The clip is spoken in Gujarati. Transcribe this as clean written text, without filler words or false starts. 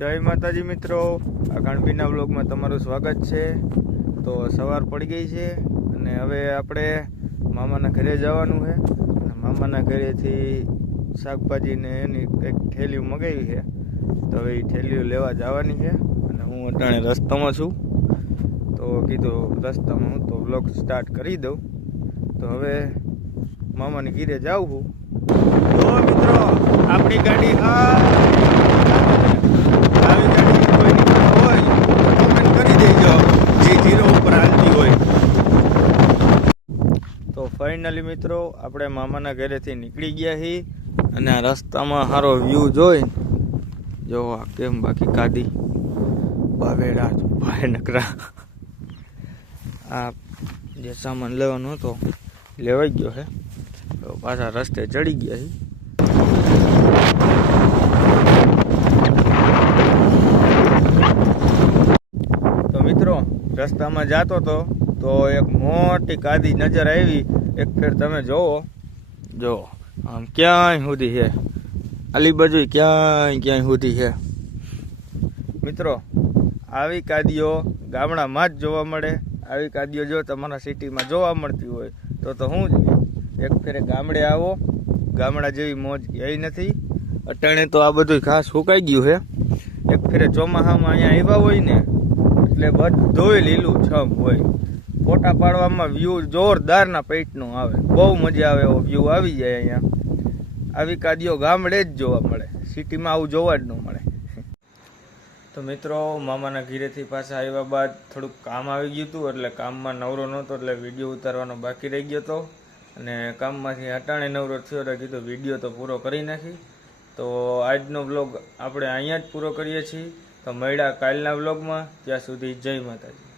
જય માતાજી મિત્રો, આ ગણબીના વ્લોગમાં તમારું સ્વાગત છે। તો સવાર પડી ગઈ છે અને હવે આપણે મામાના ઘરે જવાનું છે। મામાના ઘરેથી શાકભાજી ને એની કંઈક થેલીઓ મગાવી છે, તો હવે એ થેલીઓ લેવા જવાની છે અને હું અટાણે રસ્તામાં છું। તો કીધું રસ્તામાં હું તો વ્લોગ સ્ટાર્ટ કરી દઉં। તો હવે મામાની ઘરે જાઉં છું। તો મિત્રો આપણી ગાડી આવી ગાડી કોઈની પાસે હોય તો કોમેન્ટ કરી દેજો, જે 0 ઉપર હાલતી હોય। તો ફાઇનલી મિત્રો આપણે મામાના ઘરેથી નીકળી ગયા છીએ અને આ રસ્તામાં સારો વ્યૂ જોઈ જો આ કેમ બાકી કાદી બાવેડા ભાઈ નકરા આ જે સામાન લેવાનો હતો લેવાઈ ગયો છે, તો પાછા રસ્તે ચડી ગયા છીએ। મિત્રો રસ્તામાં જાતો હતો તો એક મોટી કાદી નજર આવી। એક ફેર તમે જો આમ ક્યાંય સુધી છે, આલી બાજુ ક્યાંય સુધી છે। મિત્રો આવી કાદીઓ ગામડામાં જ જોવા મળે। આવી કાદીઓ જો તમારા સિટીમાં જોવા મળતી હોય તો હું જ એક ફેરે ગામડે આવો, ગામડા જેવી મોજ ક્યાંય નથી। અટાણે તો આ બધું ઘાસ સુકાઈ ગયું છે। એક ફેરે ચોમાસામાં અહીંયા આવ્યા હોય ને એટલે બધું લીલું છમ હોય, ફોટા પાડવામાં વ્યૂ જોરદારના પેટનો આવે, બહુ મજા આવે એવો વ્યૂ આવી જાય અહીંયા। આવી કાદીઓ ગામડે જ જોવા મળે, સિટીમાં આવું જોવા જ ન મળે। તો મિત્રો મામાના ઘરેથી પાછા આવ્યા બાદ થોડુંક કામ આવી ગયું હતું, એટલે કામમાં નવરો નહોતો એટલે વિડીયો ઉતારવાનો બાકી રહી ગયો હતો અને કામમાંથી અટાણે નવરો થયો એટલે કીધું વિડીયો તો પૂરો કરી નાખી। તો આજનો વ્લોગ આપણે અહીંયા જ પૂરો કરીએ છીએ। તો મળ્યા કાલના વ્લોગમાં, ત્યાં સુધી જય માતાજી।